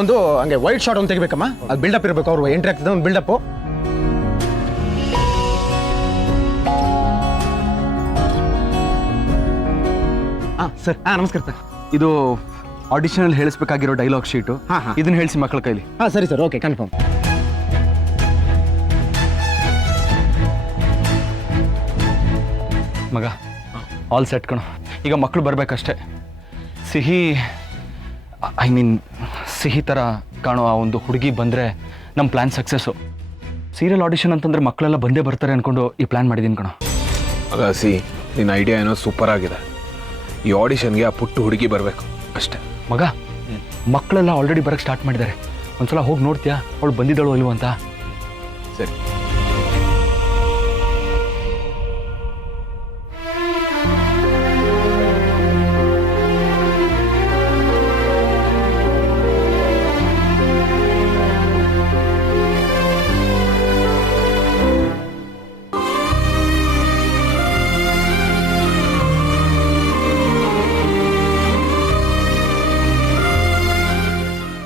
ಒಂದು ಹಂಗೆ white shot ಒಂದು ತೆಗಿಬೇಕಮ್ಮ. ಅದು ಬಿಲ್ಡಪ್ ಇರಬೇಕು, ಅವ್ರು ಎಂಟ್ರಿ ಆಗ್ತದೆ ಒಂದು ಬಿಲ್ಡಪ್ಪು. ಸರ್ ನಮಸ್ಕಾರ ಸರ್. ಇದು ಆಡಿಷನಲ್ಲಿ ಹೇಳಿಸ್ಬೇಕಾಗಿರೋ ಡೈಲಾಗ್ ಶೀಟು. ಇದನ್ನ ಹೇಳಿಸಿ ಮಕ್ಕಳ ಕೈಲಿ. ಸರಿ ಸರ್, ಓಕೆ, ಕನ್ಫರ್ಮ್. ಮಗ ಆಲ್ ಸೆಟ್ ಕಣೋ. ಈಗ ಮಕ್ಕಳು ಬರಬೇಕಷ್ಟೆ. ಸಿಹಿ ಥರ ಕಾಣೋ ಆ ಒಂದು ಹುಡುಗಿ ಬಂದರೆ ನಮ್ಮ ಪ್ಲ್ಯಾನ್ ಸಕ್ಸಸ್ಸು. ಸೀರಿಯಲ್ ಆಡಿಷನ್ ಅಂತಂದರೆ ಮಕ್ಕಳೆಲ್ಲ ಬಂದೇ ಬರ್ತಾರೆ ಅಂದ್ಕೊಂಡು ಈ ಪ್ಲ್ಯಾನ್ ಮಾಡಿದ್ದೀನಿ ಕಣೋ. ಮಗ ನಿನ್ನ ಐಡಿಯಾ ಏನೋ ಸೂಪರ್ ಆಗಿದೆ. ಈ ಆಡಿಷನ್ಗೆ ಆ ಪುಟ್ಟು ಹುಡುಗಿ ಬರಬೇಕು ಅಷ್ಟೇ. ಮಗ ಮಕ್ಕಳೆಲ್ಲ ಆಲ್ರೆಡಿ ಬರೋಕ್ಕೆ ಸ್ಟಾರ್ಟ್ ಮಾಡಿದ್ದಾರೆ. ಒಂದ್ಸಲ ಹೋಗಿ ನೋಡ್ತೀಯಾ ಅವಳು ಬಂದಿದ್ದಳು ಇಲ್ವ ಅಂತ? ಸರಿ.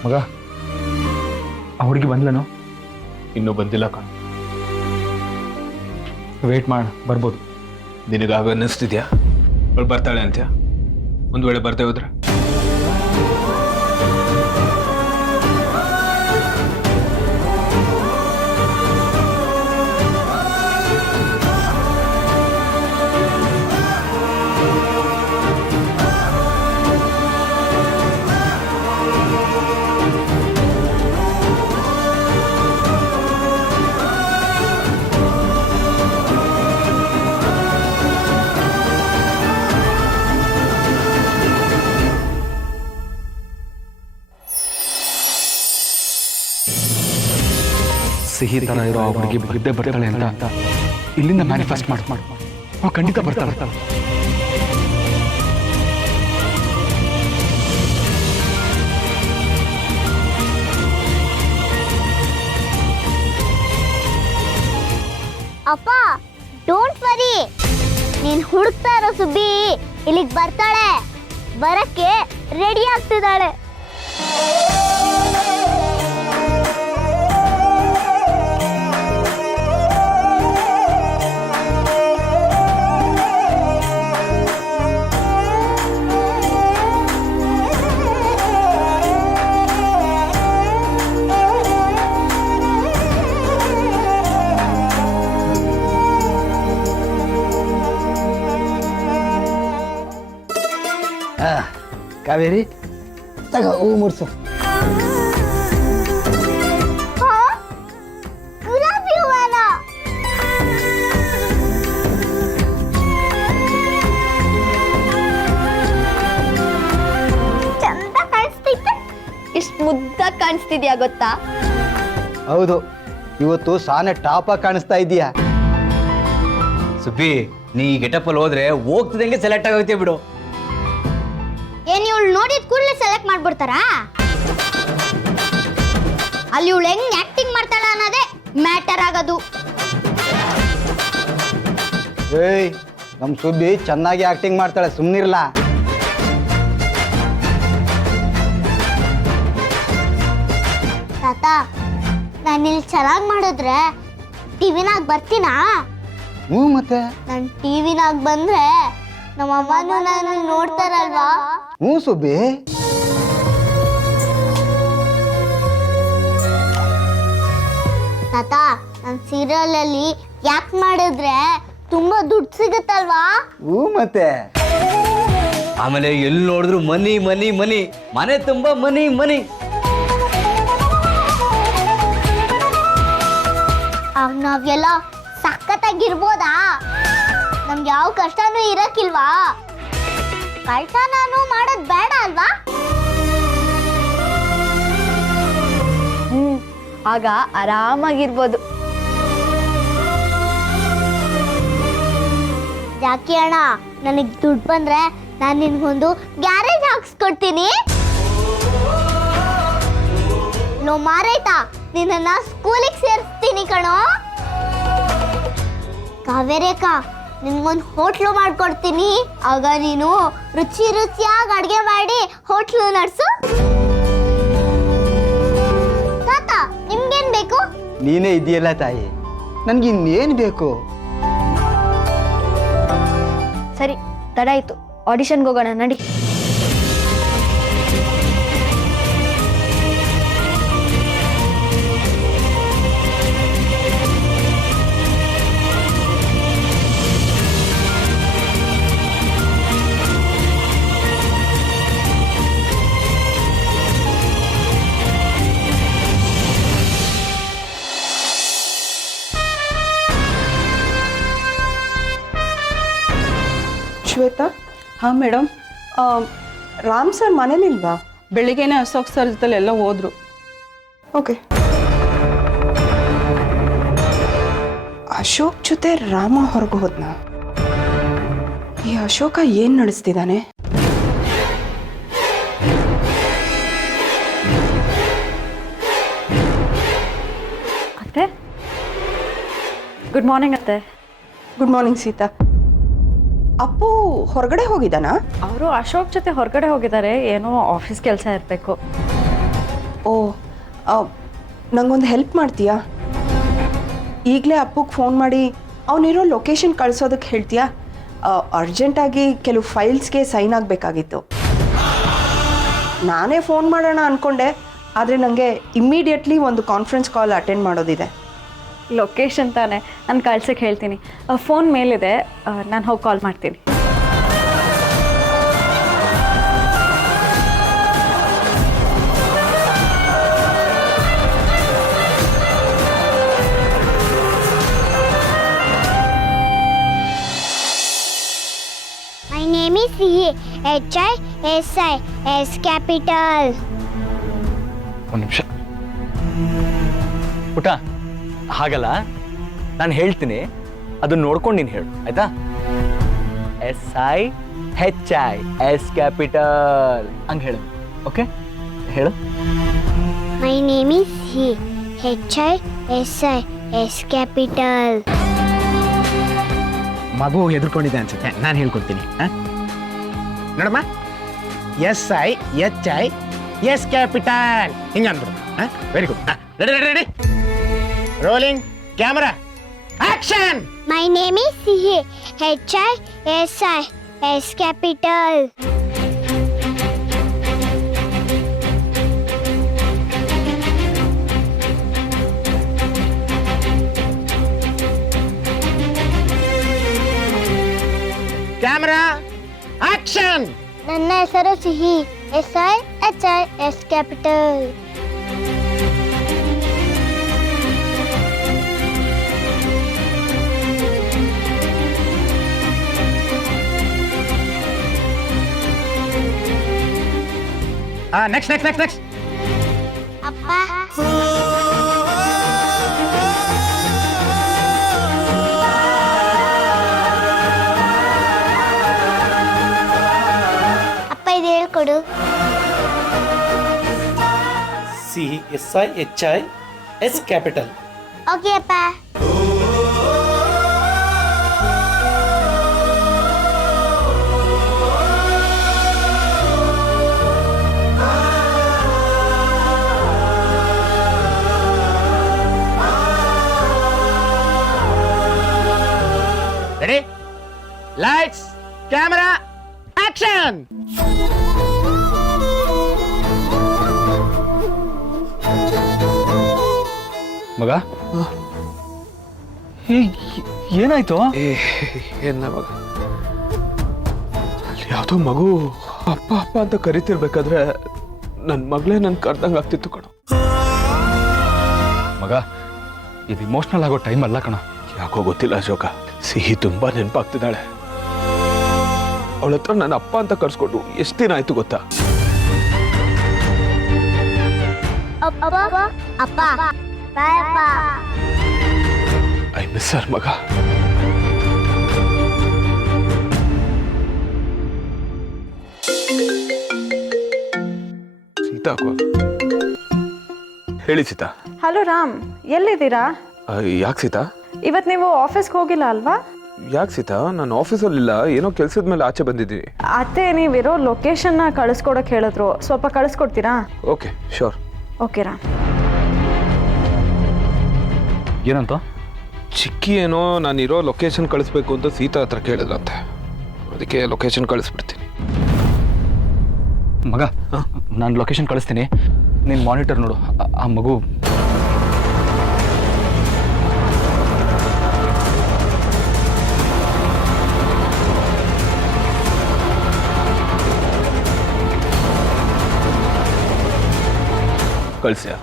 ಮಗ ಆ ಹುಡುಗಿ ಬಂದ್ಲೇನೋ? ಇನ್ನೂ ಬಂದಿಲ್ಲ ಕಣ. ವೇಟ್ ಮಾಡ, ಬರ್ಬೋದು. ನಿನಗಾಗ ಅನ್ನಿಸ್ತಿದ್ಯಾ ಅವಳು ಬರ್ತಾಳೆ ಅಂತ್ಯ? ಒಂದು ವೇಳೆ ಬರ್ದೇ ಹೋದ್ರೆ? ಸಿಹಿ ಥರ ಇರೋ ಆ ಹುಡುಗಿ ಬಿದ್ದೆ ಬರ್ತಾಳೆ ಅಂತ ಇಲ್ಲಿಂದ ಮ್ಯಾನಿಫೆಸ್ಟ್ ಮಾಡು. ಅವಳು ಖಂಡಿತ ಬರ್ತಾಳೆ. ಅಪ್ಪ ಡೋಂಟ್ ವರಿ, ನೀನ್ ಹುಡುಕ್ತಾ ಇರೋ ಸುಬ್ಬಿ ಇಲ್ಲಿಗೆ ಬರ್ತಾಳೆ. ಬರಕ್ಕೆ ರೆಡಿ ಆಗ್ತಿದ್ದಾಳೆ. ಕಾವೇರಿ ತಗೋ ಹೂ ಮುಡ್ಸು. ಚಂದ ಕಾಣಿಸ್ತೈತೆ. ಇಷ್ಟು ಮುದ್ದಾಗಿ ಕಾಣಿಸ್ತಿದ್ಯಾ ಗೊತ್ತಾ? ಹೌದು, ಇವತ್ತು ಸಾನೆ ಟಾಪ್ ಆಗಿ ಕಾಣಿಸ್ತಾ ಇದೀಯಾ. ಸುಬ್ಬಿ, ನೀ ಗೆಟಪ್ಪಲ್ಲಿ ಹೋದ್ರೆ ಹೋಗ್ತಿದಂಗೆ ಸೆಲೆಕ್ಟ್ ಆಗೋಯ್ತೀಯ ಬಿಡು. ಏನ್ ಇವಳು ನೋಡಿದ ಕೂಡಲೇ ಸೆಲೆಕ್ಟ್ ಮಾಡ್ಬಿಡ್ತಾರಾ? ಅಲ್ಲಿ ಇವಳು ಹೆಂಗ್ ಆಕ್ಟಿಂಗ್ ಮಾಡ್ತಾಳ ಅನ್ನೋದೇ ಮ್ಯಾಟರ್ ಆಗೋದು. ಏಯ್, ನಮ್ ಸುಬ್ಬಿ ಚೆನ್ನಾಗಿ ಆಕ್ಟಿಂಗ್ ಮಾಡ್ತಾಳೆ, ಸುಮ್ನಿರ್ಲಾ. ತಾತ, ನಾನು ಇಲ್ಲಿ ಚೆನ್ನಾಗಿ ಮಾಡಿದ್ರೆ ಟಿವಿನಾಗ ಬರ್ತೀನಾ? ಹ್ಞೂ ಮತ್ತೆ ನಾನು ಟಿವಿನಾಗ ಬಂದ್ರೆ ನಮ್ಮ ಅಮ್ಮನೂ ನಾನು ನೋಡ್ತಾರಲ್ವಾ? ಹ್ಞೂ ಸುಬ್ಬಿ. ತಾತ, ನನ್ನ ಸೀರಿಯಲ್ ಅಲ್ಲಿ ಯಾಕೆ ಮಾಡಿದ್ರೆ ತುಂಬಾ ದುಡ್ಡು ಸಿಗುತ್ತಲ್ವಾ? ಹ್ಞೂ ಮತ್ತೆ ಆಮೇಲೆ ಎಲ್ಲಿ ನೋಡಿದ್ರು ಮನಿ ಮನಿ ಮನಿ, ಮನೆ ತುಂಬಾ ಮನಿ ಮನಿ. ಆಗ ನಾವೆಲ್ಲ ಸಖತ್ತಾಗಿರ್ಬೋದಾ? ನಮ್ಗೆ ಯಾವ ಕಷ್ಟನೂ ಇರಕ್ಕಿಲ್ವಾ? ಕಳ್ತನೂ ಮಾಡೋದ್ ಬೇಡ ಅಲ್ವಾ? ಆಗ ಆರಾಮಾಗಿರ್ಬೋದು. ಜಾಕಿ ಅಣ್ಣ, ನನಗೆ ದುಡ್ಡು ಬಂದ್ರೆ ನಾನು ನಿನ್ಗೊಂದು ಗ್ಯಾರೇಜ್ ಹಾಕ್ಸ್ಕೊಡ್ತೀನಿ. ಲೋ ಮಾರೈತ, ನಿನ್ನ ಸ್ಕೂಲಿಗೆ ಸೇರಿಸ್ತೀನಿ ಕಣೋ. ಕಾವೇರಿ ಅಕ್ಕ, ನಿನ್ಗೊಂದು ಹೋಟ್ಲು ಮಾಡ್ಕೊಡ್ತೀನಿ. ಆಗ ನೀನು ರುಚಿ ರುಚಿಯಾಗಿ ಅಡುಗೆ ಮಾಡಿ ಹೋಟ್ಲು ನಡೆಸು. ಬೇಕು? ನೀನೇ ಇದೆಯಲ್ಲ ತಾಯಿ, ನನಗೆ ಇನ್ನೇನು ಬೇಕು? ಸರಿ, ತಡ ಆಯ್ತು, ಆಡಿಷನ್ಗೆ ಹೋಗೋಣ ನಡಿ. ಶ್ವೇತಾ. ಹಾಂ ಮೇಡಮ್. ರಾಮ್ ಸರ್ ಮನೇಲಿಲ್ವಾ? ಬೆಳಿಗ್ಗೆನೇ ಅಶೋಕ್ ಸರ್ ಜೊತೆಲಿ ಎಲ್ಲ ಹೋದ್ರು. ಓಕೆ. ಅಶೋಕ್ ಜೊತೆ ರಾಮ ಹೊರಗೆ ಹೋದ್ನಾ? ಈ ಅಶೋಕ ಏನು ನಡೆಸ್ತಿದ್ದಾನೆ? ಅತ್ತೆ, ಗುಡ್ ಮಾರ್ನಿಂಗ್ ಅತ್ತೆ. Good morning Sita. ಅಪ್ಪು ಹೊರಗಡೆ ಹೋಗಿದ್ದಾನಾ? ಅವರು ಅಶೋಕ್ ಜೊತೆ ಹೊರಗಡೆ ಹೋಗಿದ್ದಾರೆ, ಏನೋ ಆಫೀಸ್ ಕೆಲಸ ಇರಬೇಕು. ಓ, ನಂಗೊಂದು ಹೆಲ್ಪ್ ಮಾಡ್ತೀಯಾ? ಈಗಲೇ ಅಪ್ಪಗೆ ಫೋನ್ ಮಾಡಿ ಅವನಿರೋ ಲೊಕೇಶನ್ ಕಳಿಸೋದಕ್ಕೆ ಹೇಳ್ತೀಯಾ? ಅರ್ಜೆಂಟಾಗಿ ಕೆಲವು ಫೈಲ್ಸ್ಗೆ ಸೈನ್ ಆಗಬೇಕಾಗಿತ್ತು. ನಾನೇ ಫೋನ್ ಮಾಡೋಣ ಅಂದ್ಕೊಂಡೆ, ಆದರೆ ನನಗೆ ಇಮ್ಮಿಡಿಯೇಟ್ಲಿ ಒಂದು ಕಾನ್ಫರೆನ್ಸ್ ಕಾಲ್ ಅಟೆಂಡ್ ಮಾಡೋದಿದೆ. ಲೊಕೇಶನ್ ತಾನೆ, ನಾನು ಕಳ್ಸಕ್ಕೆ ಹೇಳ್ತೀನಿ. ಫೋನ್ ಮೇಲಿದೆ, ನಾನು ಹೋಗಿ ಕಾಲ್ ಮಾಡ್ತೀನಿ. My name is HISI capital. ಒಂದು ನಿಮಿಷ ಪುಟ, ಹಾಗಲ್ಲ, ನಾನು ಹೇಳ್ತೀನಿ, ಅದನ್ನ ನೋಡ್ಕೊಂಡು ನೀನು ಹೇಳು, ಆಯ್ತಾ? SIHIS ಕ್ಯಾಪಿಟಲ್ ಹಂಗೆ ಹೇಳು. ಓಕೆ, ಹೇಳು. My name is HISI capital. ಮಗು ಹೆದರ್ಕೊಂಡಿದೆ ಅನ್ಸುತ್ತೆ, ನಾನು ಹೇಳ್ಕೊಡ್ತೀನಿ. ನೋಡಮ್ಮ, SIHIS ಕ್ಯಾಪಿಟಲ್ ಹಿಂಗಂದ್ರು. Very good. Ready ready ready, rolling camera action. My name is HISIS capital. Camera action. ನನ್ನ ಹೆಸರು Sihi, SIHIS capital. Next next next next. ಅಪ್ಪ, ಅಪ್ಪ ಇದು ಹೇಳ್ಕೊಡು. CSIHIS capital. ಓಕೆ ಅಪ್ಪ. Ready, lights camera action. ಮಗ, ಏನಾಯ್ತು? ಏನ ಮಗ, ಅಲ್ಲಿ ಯಾವುದೋ ಮಗು ಅಪ್ಪ ಅಪ್ಪ ಅಂತ ಕರಿತಿರ್ಬೇಕಾದ್ರೆ ನನ್ನ ಮಗಳೇ ನನ್ ಕರ್ದಂಗೆ ಆಗ್ತಿತ್ತು ಕಣೋ. ಮಗ, ಇದು ಇಮೋಷ್ನಲ್ ಆಗೋ ಟೈಮ್ ಅಲ್ಲ ಕಣ. ಯಾಕೋ ಗೊತ್ತಿಲ್ಲ ಅಶೋಕ, ಸಿಹಿ ತುಂಬಾ ನೆನಪಾಗ್ತಿದ್ದಾಳೆ. ಅವಳ ಹತ್ರ ನನ್ನ ಅಪ್ಪ ಅಂತ ಕರ್ಸ್ಕೊಂಡು ಎಷ್ಟು ದಿನ ಆಯ್ತು ಗೊತ್ತಾ? ಅಪ್ಪ ಅಪ್ಪ ಬಾಯ್ ಅಪ್ಪ. ಐ ಮಿಸ್ ಹರ್ ಮಗ. ಸೀತಾ ಹೇಳಿ ಸೀತಾ. ಹಲೋ ರಾಮ್, ಎಲ್ಲಿದ್ದೀರಾ? ಯಾಕೆ ಸೀತಾ? ಇವತ್ತು ನೀವು ಆಫೀಸ್ಗೆ ಹೋಗಿಲ್ಲ ಅಲ್ವಾ? ಯಾಕೆ ಸೀತಾ? ನಾನು ಆಫೀಸಲ್ಲಿಲ್ಲ, ಏನೋ ಕೆಲಸದ ಮೇಲೆ ಆಚೆ ಬಂದಿದ್ದೀನಿ. ಅತ್ತೆ, ನೀವಿರೋ ಲೊಕೇಶನ್ನ ಕಳಿಸ್ಕೊಡಕ್ಕೆ ಹೇಳಿದ್ರು, ಸ್ವಲ್ಪ ಕಳಿಸ್ಕೊಡ್ತೀರಾ? Okay, sure. ಓಕೆ ರಾಮ್. ಏನಂತ? ಚಿಕ್ಕಿ ಏನೋ ನಾನಿರೋ ಲೊಕೇಶನ್ ಕಳಿಸ್ಬೇಕು ಅಂತ ಸೀತಾ ಹತ್ರ ಕೇಳಿದ್ರಂತೆ, ಅದಕ್ಕೆ ಲೊಕೇಶನ್ ಕಳಿಸ್ಬಿಡ್ತೀನಿ. ಮಗ, ನಾನು ಲೊಕೇಶನ್ ಕಳಿಸ್ತೀನಿ, ನೀನು ಮಾನಿಟರ್ ನೋಡು. ಆ ಮಗು ಕಳಿಸ್ಯಾ?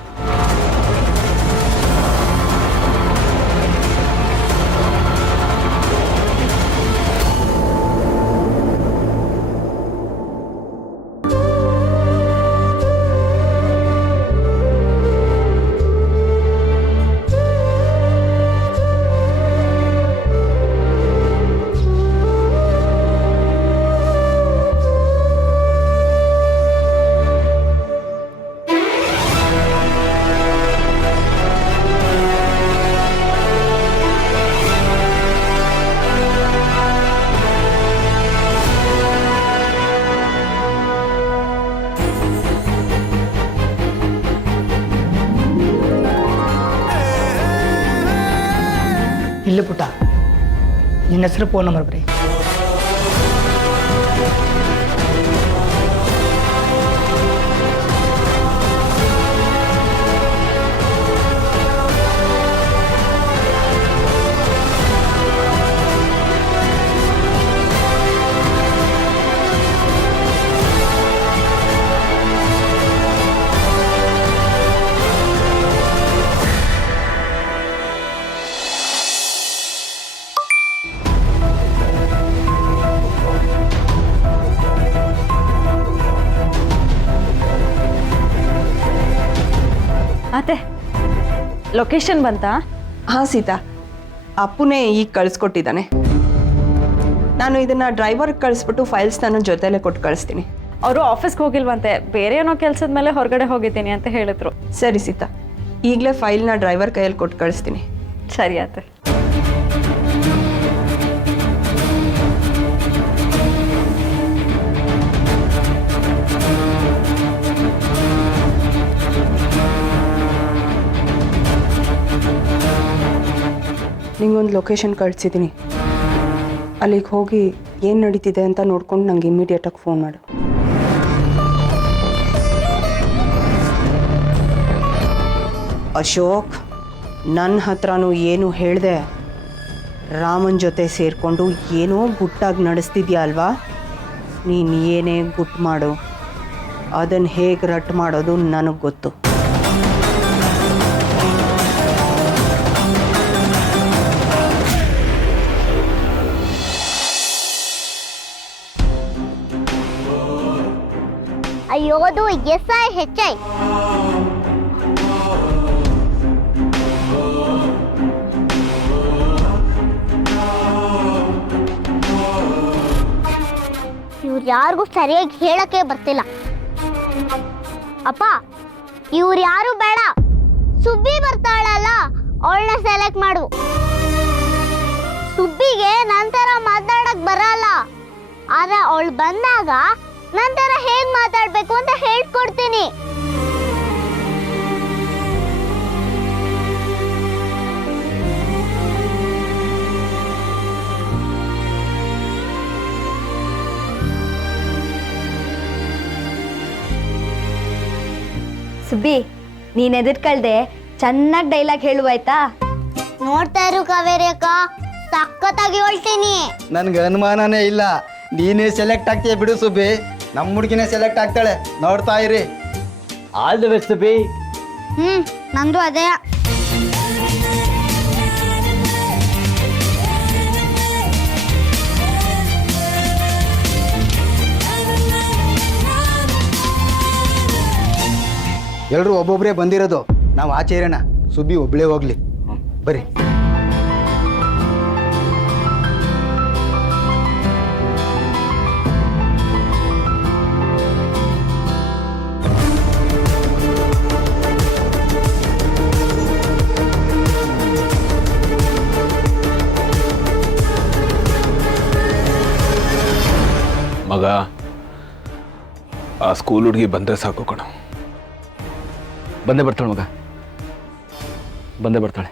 ಇಲ್ಲ ಪುಟ್ಟ, ನಿನ್ನ ಹೆಸರು ಫೋನ್ ನಂಬರ್ ಬರೀ. ಅತ್ತೆ, ಲೊಕೇಶನ್ ಬಂತಾ? ಹಾಂ ಸೀತಾ, ಅಪ್ಪುನೇ ಈಗ ಕಳಿಸ್ಕೊಟ್ಟಿದ್ದಾನೆ. ನಾನು ಇದನ್ನು ಡ್ರೈವರ್ಗೆ ಕಳಿಸ್ಬಿಟ್ಟು ಫೈಲ್ಸ್ ನಾನು ಜೊತೆಲೇ ಕೊಟ್ಟು ಕಳಿಸ್ತೀನಿ. ಅವರು ಆಫೀಸ್ಗೆ ಹೋಗಿಲ್ವಂತೆ, ಬೇರೆ ಏನೋ ಕೆಲಸದ ಮೇಲೆ ಹೊರಗಡೆ ಹೋಗಿದ್ದೀನಿ ಅಂತ ಹೇಳಿದ್ರು. ಸರಿ ಸೀತಾ, ಈಗಲೇ ಫೈಲ್ನ ಡ್ರೈವರ್ ಕೈಯಲ್ಲಿ ಕೊಟ್ಟು ಕಳಿಸ್ತೀನಿ. ಸರಿ ಅತ್ತೆ. ನಿಂಗೊಂದು ಲೊಕೇಶನ್ ಕಳಿಸಿದ್ದೀನಿ, ಅಲ್ಲಿಗೆ ಹೋಗಿ ಏನು ನಡೀತಿದೆ ಅಂತ ನೋಡ್ಕೊಂಡು ನಂಗೆ ಇಮ್ಮಿಡಿಯೇಟಾಗಿ ಫೋನ್ ಮಾಡು. ಅಶೋಕ್, ನನ್ನ ಹತ್ರನೂ ಏನು ಹೇಳಿದೆ, ರಾಮನ್ ಜೊತೆ ಸೇರಿಕೊಂಡು ಏನೋ ಗುಟ್ಟಾಗಿ ನಡೆಸ್ತಿದ್ಯಾ ಅಲ್ವಾ? ನೀನು ಏನೇ ಗುಟ್ಟು ಮಾಡು, ಅದನ್ನು ಹೇಗೆ ರಟ್ಟು ಮಾಡೋದು ನನಗೆ ಗೊತ್ತು. ಅಯ್ಯೋದು SI HI. ಇವ್ರು ಯಾರಿಗೂ ಸರಿಯಾಗಿ ಹೇಳಕ್ಕೆ ಬರ್ತಿಲ್ಲ. ಅಪ್ಪ, ಇವ್ರು ಯಾರು ಬೇಡ, ಸುಬ್ಬಿ ಬರ್ತಾಳಲ್ಲ ಅವಳನ್ನ ಸೆಲೆಕ್ಟ್ ಮಾಡು. ಸುಬ್ಬಿಗೆ ನಂತರ ಮಾತಾಡಕ್ ಬರಲ್ಲ, ಆದ್ರೆ ಅವಳು ಬಂದಾಗ ನಂತರ ಹೇಗ್ ಮಾತಾಡ್ಬೇಕು ಅಂತ ಹೇಳ್ಕೊಡ್ತೀನಿ. ಸುಬ್ಬಿ, ನೀನ್ ಎದುರ್ಕಳ್ದೆ ಚೆನ್ನಾಗಿ ಡೈಲಾಗ್ ಹೇಳುವಾಯ್ತಾ? ನೋಡ್ತಾ ಇರು ಕಾವೇರಿ ಅಕ್ಕ, ಸಖತ್ತಾಗಿ ಹೇಳ್ತೀನಿ. ನನ್ಗೆ ಅನುಮಾನನೇ ಇಲ್ಲ, ನೀನೇ ಸೆಲೆಕ್ಟ್ ಆಗ್ತೀಯ ಬಿಡು ಸುಬ್ಬಿ. ನಮ್ಮ ಹುಡುಗಿನೇ ಸೆಲೆಕ್ಟ್ ಆಗ್ತಾಳೆ, ನೋಡ್ತಾ ಇರಿ. All the best B. ನಂದು ಅದೇ. ಎಲ್ಲರೂ ಒಬ್ಬೊಬ್ಬರೇ ಬಂದಿರೋದು, ನಾವು ಆಚೆ ಇರೋಣ, ಸುಬ್ಬಿ ಒಬ್ಬಳೇ ಹೋಗ್ಲಿ. ಬರ್ರಿ. ಮಗ, ಆ ಸ್ಕೂಲ್ ಹುಡುಗಿ ಬಂದರೆ ಸಾಕು ಕಣ. ಬಂದೇ ಬರ್ತಾಳೆ ಮಗ, ಬಂದೇ ಬರ್ತಾಳೆ.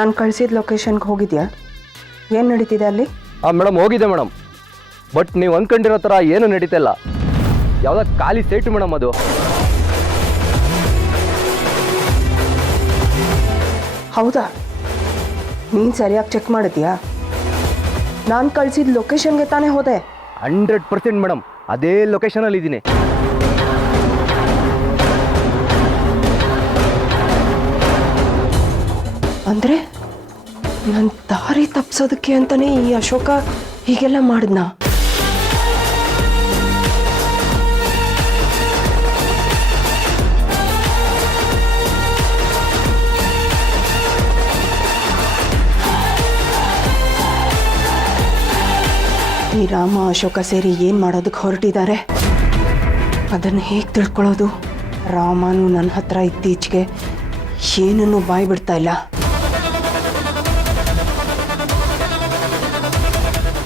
ನಾನು ಕಳಿಸಿದ ಲೊಕೇಶನ್ಗೆ ಹೋಗಿದ್ಯಾ? ಏನು ನಡೀತಿದೆ ಅಲ್ಲಿ? ಮೇಡಮ್ ಹೋಗಿದೆ ಮೇಡಮ್, ಬಟ್ ನೀವು ಅಂದ್ಕೊಂಡಿರೋ ಥರ ಏನು ನಡೀತಿಲ್ಲ. ಯಾವುದೋ ಖಾಲಿ ಸೈಟು ಮೇಡಮ್ ಅದು. ಹೌದಾ? ನೀನು ಸರಿಯಾಗಿ ಚೆಕ್ ಮಾಡಿದ್ಯಾ? ನಾನು ಕಳಿಸಿದ ಲೊಕೇಶನ್ಗೆ ತಾನೇ ಹೋದೆ. 100% ಮೇಡಮ್, ಅದೇ ಲೊಕೇಶನಲ್ಲಿ ಇದ್ದೀನಿ. ಅಂದರೆ ನನ್ನ ದಾರಿ ತಪ್ಪಿಸೋದಕ್ಕೆ ಅಂತಲೇ ಈ ಅಶೋಕ ಹೀಗೆಲ್ಲ ಮಾಡಿದ್ನಾ? ಈ ರಾಮ ಅಶೋಕ ಸೇರಿ ಏನು ಮಾಡೋದಕ್ಕೆ ಹೊರಟಿದ್ದಾರೆ? ಅದನ್ನು ಹೇಗೆ ತಿಳ್ಕೊಳ್ಳೋದು? ರಾಮನು ನನ್ನ ಹತ್ರ ಇತ್ತೀಚೆಗೆ ಏನನ್ನೂ ಬಾಯಿ ಬಿಡ್ತಾ ಇಲ್ಲ.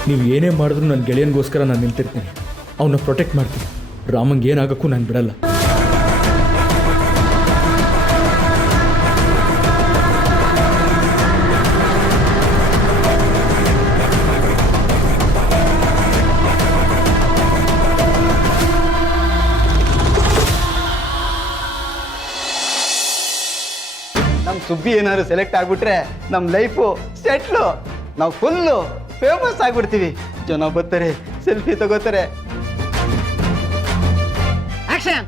ನೀವು ಏನೇ ಮಾಡಿದ್ರು ನನ್ನ ಗೆಳೆಯನಿಗೋಸ್ಕರ ನಾನು ನಿಂತಿರ್ತೀನಿ. ಅವನ್ನ ಪ್ರೊಟೆಕ್ಟ್ ಮಾಡ್ತೀನಿ. ರಾಮಂಗೆ ಏನಾಗಕ್ಕೂ ನಾನು ಬಿಡಲ್ಲ. ನಮ್ಮ ಸುಬ್ಬಿ ಏನಾದ್ರು ಸೆಲೆಕ್ಟ್ ಆಗ್ಬಿಟ್ರೆ ನಮ್ಮ ಲೈಫು ಸೆಟ್ಲು. ನಾವು ಫುಲ್ಲು ಫೇಮಸ್ ಆಗ್ಬಿಡ್ತೀವಿ. ಜನ ಬರ್ತಾರೆ, ಸೆಲ್ಫಿ ತಗೋತಾರೆ. ಆಕ್ಷನ್.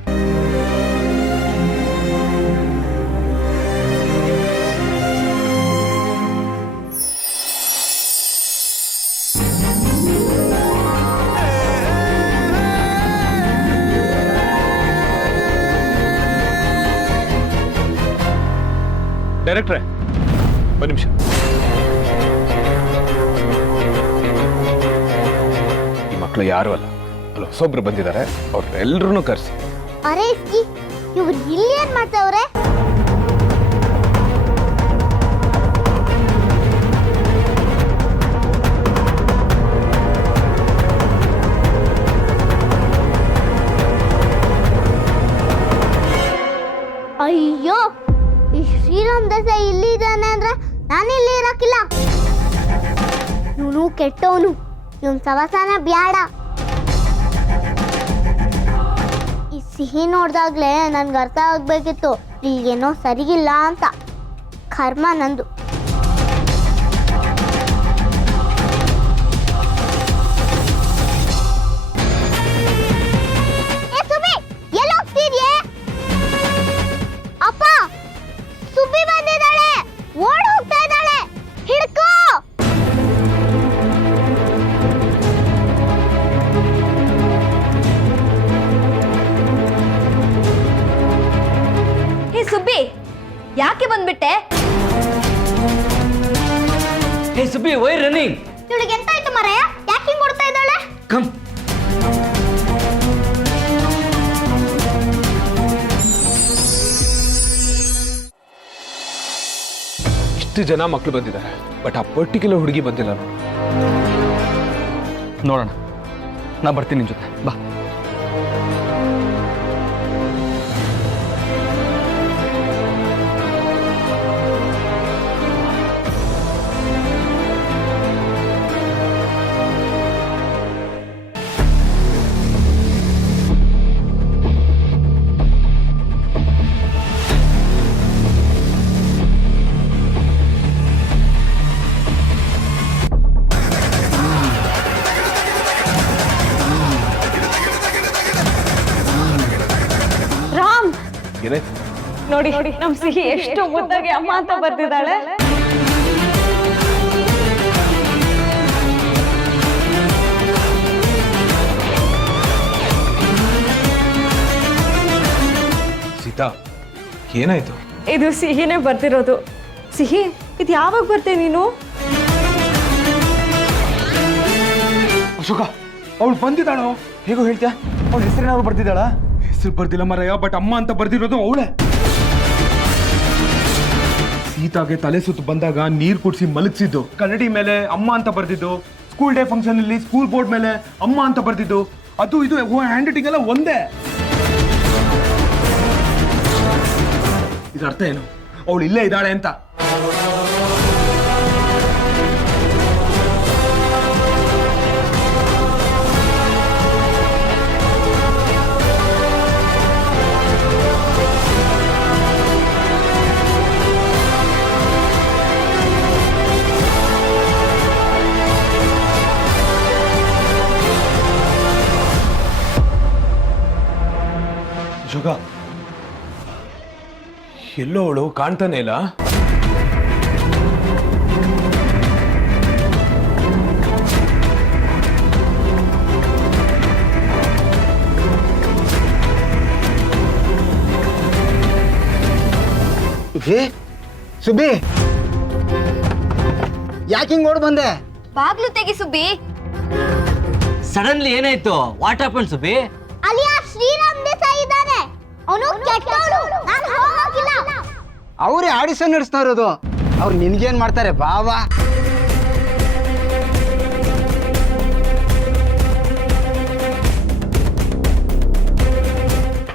ಡೈರೆಕ್ಟ್ರೆ, ಒಂದು ನಿಮಿಷ. ಈ ಮಕ್ಕಳು ಯಾರು ಅಲ್ಲ, ಅಲ್ಲಿ ಹೊಸೊಬ್ರು ಬಂದಿದ್ದಾರೆ. ಅವ್ರೆಲ್ಲರೂ ಕರೆಸಿ. ಅರೆ ಇವ್ರು ಇಲ್ಲಿ ಏನ್ ಮಾಡ್ತಾವ್ರೆ? ಅಯ್ಯೋ, ಈ ಶ್ರೀರಾಮ್ ದೇಸಾಯಿ ಇಲ್ಲಿ ಇದ್ದಾನೆ ಅಂದ್ರೆ ನಾನು ಇಲ್ಲಿ ಇರಕ್ಕಿಲ್ಲ. ಇವನು ಕೆಟ್ಟವನು, ಇವನ್ ಸವಸಾನ ಬ್ಯಾಡ. ಈ ಸಿಹಿ ನೋಡ್ದಾಗ್ಲೇ ನನ್ಗೆ ಅರ್ಥ ಆಗ್ಬೇಕಿತ್ತು ಇಲ್ಲೇನೋ ಸರಿಗಿಲ್ಲ ಅಂತ. ಕರ್ಮ ನಂದು. ಅಪ್ಪ, ಸುಬ್ಬಿ ಬಂದಿದ್ದಾಳೆ, ಓಡ್ ಹೋಗ್ತಾ ಇದ್ದಾಳೆ, ಹಿಡ್ಕೋ. ಹೇ ಸುಬ್ಬಿ, ಯಾಕೆ ಬಂದ್ಬಿಟ್ಟೆ? ಹೇ ಸುಬ್ಬಿ, ವೈ ರನ್ನಿಂಗ್? ಇವಳಿಗೆ ಎಂತ ಆಯ್ತು ಮರೆಯ? ಯಾಕೆ ಹಿಂಗ್ ಕೊಡ್ತಾ ಇದ್ದಾಳೆ? ಕಮ್. ಇಷ್ಟು ಜನ ಮಕ್ಕಳು ಬಂದಿದ್ದಾರೆ, ಬಟ್ ಆ ಪರ್ಟಿಕ್ಯುಲರ್ ಹುಡುಗಿ ಬಂದಿಲ್ಲ. ನೋಡೋಣ, ನಾ ಬರ್ತೀನಿ ನಿನ್ನ ಜೊತೆ. ಬಾ. ಏನಾಯ್ತು? ನೋಡಿ ನಮ್ ಸಿಹಿ ಎಷ್ಟು ಮುದ್ದಾಗಿ ಅಮ್ಮ ಅಂತ ಬರ್ತಿದ್ದಾಳೆ. ಸೀತಾ, ಏನಾಯ್ತು? ಇದು ಸಿಹಿನೇ ಬರ್ತಿರೋದು. ಸಿಹಿ, ಇದು ಯಾವಾಗ ಬರ್ತೆ ನೀನು? ಅಶೋಕ, ಅವಳು ಬಂದಿದ್ದಾಳೋ? ಹೇಗೋ ಹೇಳ್ತೀಯ? ಅವಳ ಹೆಸರೇನಾದ್ರು ಬರ್ದಿದ್ದಾಳ? ಹೆಸರು ಬರ್ದಿಲ್ಲ ಮರಯ್ಯ, ಬಟ್ ಅಮ್ಮ ಅಂತ ಬರ್ದಿರೋದು ಅವಳೆ. ಸೀತಾಗೆ ತಲೆ ಸುತ್ತು ಬಂದಾಗ ನೀರು ಕುಡಿಸಿ ಮಲಗಿಸಿದ್ದು, ಕನ್ನಡಿ ಮೇಲೆ ಅಮ್ಮ ಅಂತ ಬರ್ದಿದ್ದು, ಸ್ಕೂಲ್ ಡೇ ಫಂಕ್ಷನ್ ಅಲ್ಲಿ ಸ್ಕೂಲ್ ಬೋರ್ಡ್ ಮೇಲೆ ಅಮ್ಮ ಅಂತ ಬರ್ದಿದ್ದು, ಅದು ಇದು ಹ್ಯಾಂಡ್ ರೈಟಿಂಗ್ ಎಲ್ಲ ಒಂದೇ. ಇದರ ಅರ್ಥ ಏನು? ಅವಳು ಇಲ್ಲೇ ಇದ್ದಾಳೆ ಅಂತ. ಹುಡುಗ ಎಲ್ಲೋ ಅವಳು ಕಾಣ್ತಾನೆ ಇಲ್ಲ. ಸುಬ್ಬಿ ಯಾಕೆ ಹಿಂಗ್ ಓಡ್ ಬಂದೆ? ಬಾಗ್ಲು ತೆಗಿ ಸುಬ್ಬಿ. ಸಡನ್ಲಿ ಏನಾಯ್ತು? What happen Subbi? Alias Shriram Desai ಇದ್ದಾನೆ. ಅವನು ಕೆಟ್ಟವನು. ನಾನು ಹೋಗಿಲ್ಲ. ಅವರೇ ಆಡಿಷನ್ ನಡೆಸ್ತಾ ಇರೋದು. ಅವ್ರು ನಿನ್ಗೇನ್ ಮಾಡ್ತಾರೆ ಬಾವಾ?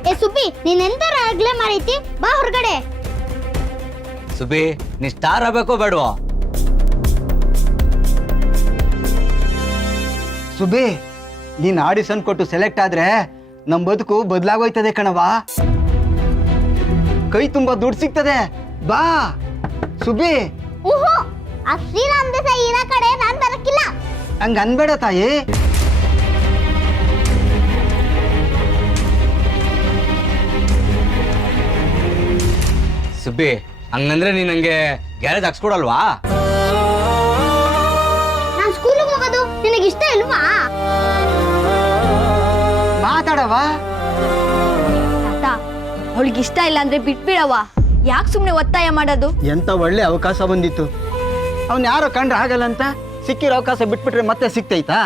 ಏ ಸುಬ್ಬಿ, ನೀನೆಂತರ ಆಗ್ಲೇ ಮಾಡೈತಿ? ಬಾ ಹೊರಗಡೆ. ಸುಬ್ಬಿ ನೀ ಸ್ಟಾರ್ ಆಗ್ಬೇಕೋ ಬೇಡವೋ? ಸುಬ್ಬಿ, ನೀನ್ ಆಡಿಷನ್ ಕೊಟ್ಟು ಸೆಲೆಕ್ಟ್ ಆದ್ರೆ ನಮ್ ಬದುಕು ಬದಲಾಗೋಯ್ತದೆ ಕಣವಾ. ಕೈ ತುಂಬಾ ದುಡ್ಡು ಸಿಗ್ತದೆ. ಬಾ ಸುಬ್ಬಿ. ಊಹು, ಆ ಶ್ರೀರಾಮ್ ದೇಸಾಯಿ ಇರೋ ಕಡೆ ನಾನ್ ಬರಕ್ಕಿಲ್ಲ. ಹಂಗ ಅನ್ಬೇಡ ತಾಯಿ. ಸುಬ್ಬಿ ಹಂಗಂದ್ರೆ ನೀ ನಂಗೆ ಗ್ಯಾರೇಜ್ ಹಾಕ್ಸ್ಕೊಡಲ್ವಾ? ನಾನ್ ಸ್ಕೂಲಿಗೆ ಹೋಗೋದು ನಿನಗೆ ಇಷ್ಟ ಇಲ್ವಾ? ಮಾತಾಡವಾ? ತಾತ, ಅವಳಿಗೆ ಇಷ್ಟ ಇಲ್ಲ ಅಂದ್ರೆ ಬಿಟ್ಬಿಡವ್ವ. ಯಾಕೆ ಸುಮ್ಮನೆ ಒತ್ತಾಯ ಮಾಡೋದು? ಎಂತ ಒಳ್ಳೆ ಅವಕಾಶ ಬಂದಿತ್ತು. ಅವ್ನ್ ಯಾರೋ ಕಂಡ್ರೆ ಆಗಲ್ಲ ಅಂತ ಸಿಕ್ಕಿರೋ ಅವಕಾಶ ಬಿಟ್ಬಿಟ್ರೆ ಮತ್ತೆ ಸಿಕ್ತೈತಾ?